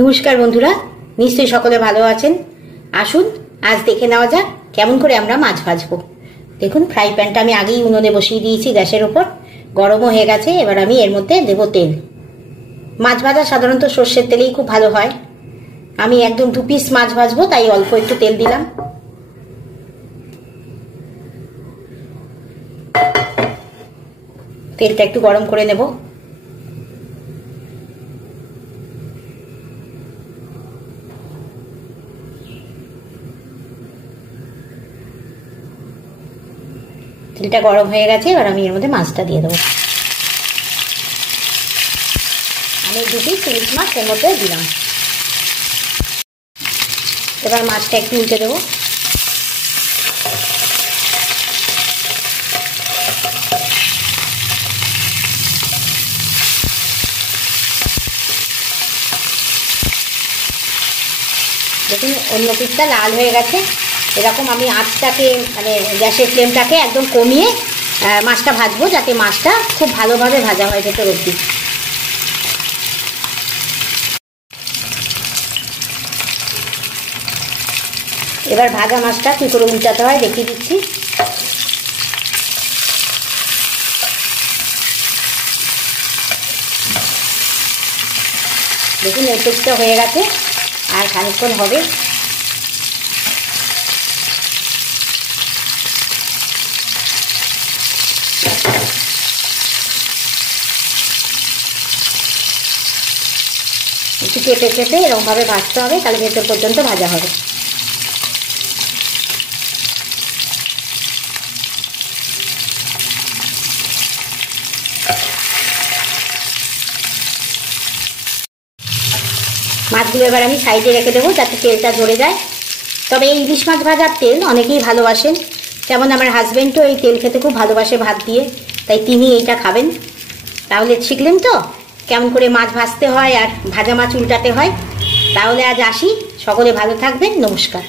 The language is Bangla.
নমস্কার বন্ধুরা, নিশ্চয়ই সকলে ভালো আছেন। আসুন আজ দেখে নেওয়া যাক কেমন করে আমরা মাছ ভাজবো। দেখুন, ফ্রাই প্যানটা আমি আগেই উনুনে বসিয়ে দিয়েছি গ্যাসের ওপর, গরমও হয়ে গেছে। এবার আমি এর মধ্যে দেব তেল। মাছ ভাজা সাধারণত সর্ষের তেলেই খুব ভালো হয়। আমি একদম 2 পিস মাছ ভাজবো, তাই অল্প একটু তেল দিলাম। তেলটা একটু গরম করে নেব। তেলটা গরম হয়ে গেছে, এবার আমি এর মধ্যে মাছটা দিয়ে দেবো। আমি 2 পিস ইলিশ মাছ এর মধ্যে দিলাম। এবার মাছটা একটু উল্টে দেবো। দেখুন, অন্য পিসটা লাল হয়ে গেছে। এরকম আমি আঁচটাকে মানে গ্যাসের ফ্লেমটাকে একদম কমিয়ে মাছটা ভাজবো, যাতে মাছটা খুব ভালোভাবে ভাজা হয় ভেতর অবধি। এবার ভাজা মাছটা কী করে উল্টাতে হয় দেখিয়ে দিচ্ছি। দেখুন, এই পিসটা হয়ে গেছে, আর খানিকক্ষণ হবে। একটু চেপে চেপে এরকমভাবে ভাজতে হবে, তাহলে ভেতর পর্যন্ত ভাজা হবে। মাছগুলো এবার আমি সাইডে রেখে দেবো, যাতে তেলটা ঝরে যায়। তবে এই ইলিশ মাছ ভাজার তেল অনেকেই ভালোবাসেন, যেমন আমার হাজব্যান্ডও এই তেল খেতে খুব ভালোবাসে ভাত দিয়ে, তাই তিনি এইটা খাবেন। তাহলে শিখলেন তো কেমন করে মাছ ভাজতে হয় আর ভাজা মাছ উল্টাতে হয়। তাহলে আজ আসি, সকলে ভালো থাকবেন, নমস্কার।